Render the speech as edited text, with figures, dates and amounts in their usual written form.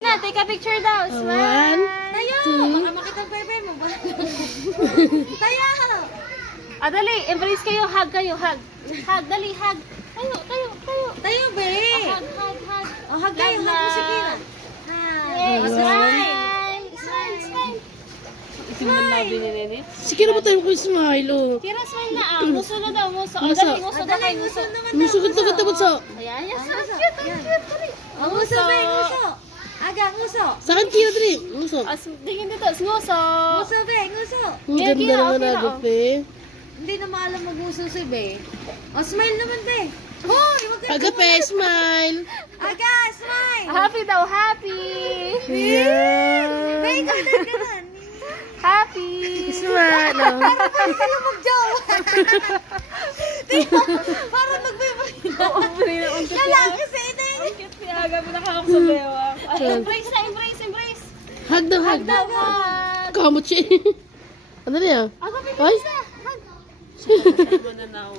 Na, take a picture daw. Smile. Tayo! Baka makita ang bebe mo. Tayo! Dali. Embrace kayo. Hug kayo. Hug. Hug. Dali. Hug. Tayo. Tayo, be! Hug. Oh, hug kayo. Hug mo si Kira. Yay. Smile. Smile. Isimban nabi ni Nene. Si Kira ba tayo ko smile, oh. Kira, smile na. Nguso na daw. Nguso. Dali. Nguso na kayo. Nguso. Muso ka bunso. Ayan. So cute. Ang cute. Dali. Nguso, be! Nguso! Aga, nguso! Sa akin, Kira, dali. Muso. Tingin dito. Nguso. Nguso, be! Nguso! Ang ganda naman agad, eh. Hindi na maalam mag-nguso si be. Oh, smile naman, be! Hoy! Wag ka Aga, pe, smile. Aga, smile! Happy daw. Happy. Yeah. Be, ikaw din ganun. Happy. Smile, oh. Ano mag-jowa? Parang nag-vibrate. Lalaki sa ito yun. Cute si Aga, pinakakap sa bewa. Embrace na. Embrace. Hug daw, hug. Hug. Kamot siya. Ano na yan? Aga, Ay. embrace na. Hug. Mananawa.